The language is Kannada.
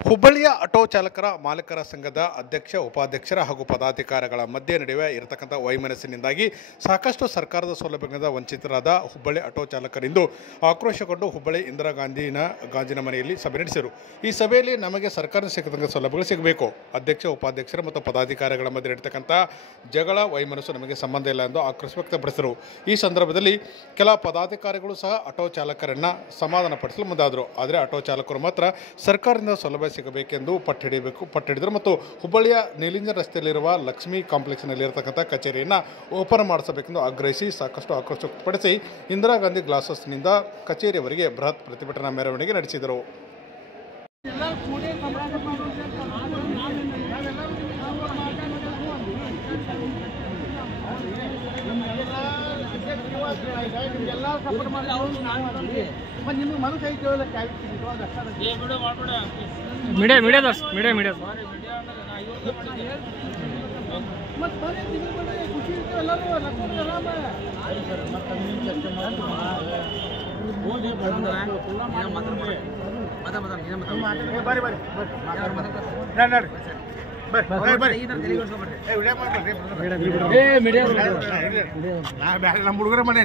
ಹುಬ್ಬಳ್ಳಿಯ ಆಟೋ ಚಾಲಕರ ಮಾಲೀಕರ ಸಂಘದ ಅಧ್ಯಕ್ಷ ಉಪಾಧ್ಯಕ್ಷರ ಹಾಗೂ ಪದಾಧಿಕಾರಿಗಳ ಮಧ್ಯೆ ನಡೆಯುವ ಇರತಕ್ಕಂಥ ವೈಮನಸ್ಸಿನಿಂದಾಗಿ ಸಾಕಷ್ಟು ಸರ್ಕಾರದ ಸೌಲಭ್ಯಗಳಿಂದ ವಂಚಿತರಾದ ಹುಬ್ಬಳ್ಳಿ ಆಟೋ ಚಾಲಕರಿಂದು ಆಕ್ರೋಶಗೊಂಡು ಹುಬ್ಬಳ್ಳಿ ಇಂದಿರಾ ಗಾಂಜಿನ ಮನೆಯಲ್ಲಿ ಸಭೆ ನಡೆಸಿದರು. ಈ ಸಭೆಯಲ್ಲಿ ನಮಗೆ ಸರ್ಕಾರದ ಸಿಗತಕ್ಕಂಥ ಸೌಲಭ್ಯಗಳು ಸಿಗಬೇಕು, ಅಧ್ಯಕ್ಷ ಉಪಾಧ್ಯಕ್ಷರ ಮತ್ತು ಪದಾಧಿಕಾರಿಗಳ ಮಧ್ಯೆ ನಡೀತಕ್ಕಂಥ ಜಗಳ ವೈಮನಸ್ಸು ನಮಗೆ ಸಂಬಂಧ ಇಲ್ಲ ಎಂದು ಆಕ್ರೋಶ ವ್ಯಕ್ತಪಡಿಸಿದರು. ಈ ಸಂದರ್ಭದಲ್ಲಿ ಕೆಲ ಪದಾಧಿಕಾರಿಗಳು ಸಹ ಆಟೋ ಚಾಲಕರನ್ನು ಸಮಾಧಾನಪಡಿಸಲು ಮುಂದಾದರು. ಆದರೆ ಆಟೋ ಚಾಲಕರು ಮಾತ್ರ ಸರ್ಕಾರದಿಂದ ಸೌಲಭ್ಯ ಸಿಗಬೇಕೆಂದು ಪಟ್ಟಿಡಿದರು ಮತ್ತು ಹುಬ್ಬಳ್ಳಿಯ ನೀಲಿಂಜನ್ ರಸ್ತೆಯಲ್ಲಿರುವ ಲಕ್ಷ್ಮಿ ಕಾಂಪ್ಲೆಕ್ಸ್ನಲ್ಲಿರತಕ್ಕಂಥ ಕಚೇರಿಯನ್ನು ಓಪನ್ ಮಾಡಿಸಬೇಕೆಂದು ಆಗ್ರಹಿಸಿ ಸಾಕಷ್ಟು ಆಕ್ರೋಶ ವ್ಯಕ್ತಪಡಿಸಿ ಇಂದಿರಾ ಗಾಂಧಿ ಗ್ಲಾಸ್ ಹೌಸ್ನಿಂದ ಕಚೇರಿಯವರೆಗೆ ಬೃಹತ್ ಪ್ರತಿಭಟನಾ ಮೆರವಣಿಗೆ ನಡೆಸಿದರು. ನಮ್ಮ ಹುಡುಗರ ಮನೆ